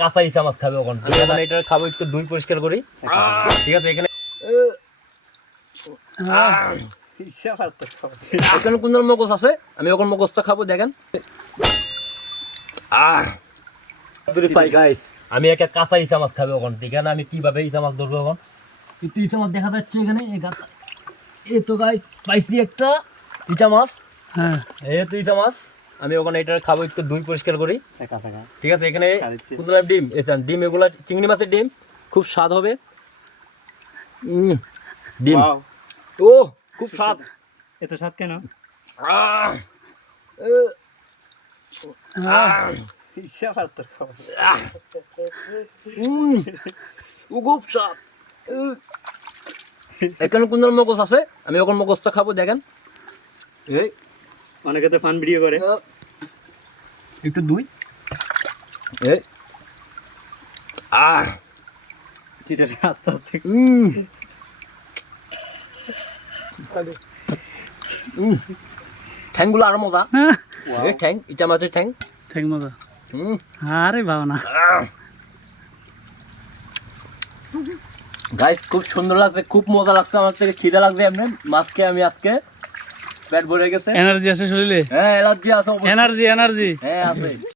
কাঁচা ইসা মাছ খাবে ওখানে। আমি এখন এটা খাবো, একটু দুই পরিষ্কার করি। ঠিক আছে, এখানে এখানে কোন ধরনের মগজ আছে, আমি ওখানে মগজটা খাবো। দেখেন আমি একটা কাঁচা ইসা মাছ খাবে ওখানে। এখানে আমি কিভাবে ইসা মাছ ধরবো এখন, একটু ইসা মাছ দেখা যাচ্ছে এখানে। এই তো গাইস পাইছি একটা ইসা মাছ। হ্যাঁ, এই তো ইসা মাছ। আমি ওখানে এটা খাবো, একটু দুই পরিষ্কার করি। ঠিক আছে, এখানে কোন ধরনের ডিম, ডিম এগুলা চিংড়ি মাছের ডিম, খুব স্বাদ হবে। ডিম, ও খুব স্বাদ। এত স্বাদ কেন? খুব স্বাদ। এখানে কোন ধরনের মগজ আছে, আমি ওখানে মগজটা খাবো। দেখেন অনেকে তো ফান ভিডিও করে। একটু দুই আস্তে আস্তে ঠ্যাংগুলো আরো মজা। ঠ্যাং, ইটা মাছের ঠ্যাং, ঠ্যাং মজা। আরে বাবা না গাইস, খুব সুন্দর লাগছে, খুব মজা লাগছে। আমার থেকে খিদে লাগছে এমনি মাছকে। আমি আজকে পেট ভরে গেছে, এনার্জি আছে শরীরে। হ্যাঁ এনার্জি আছে, এনার্জি হ্যাঁ আছে।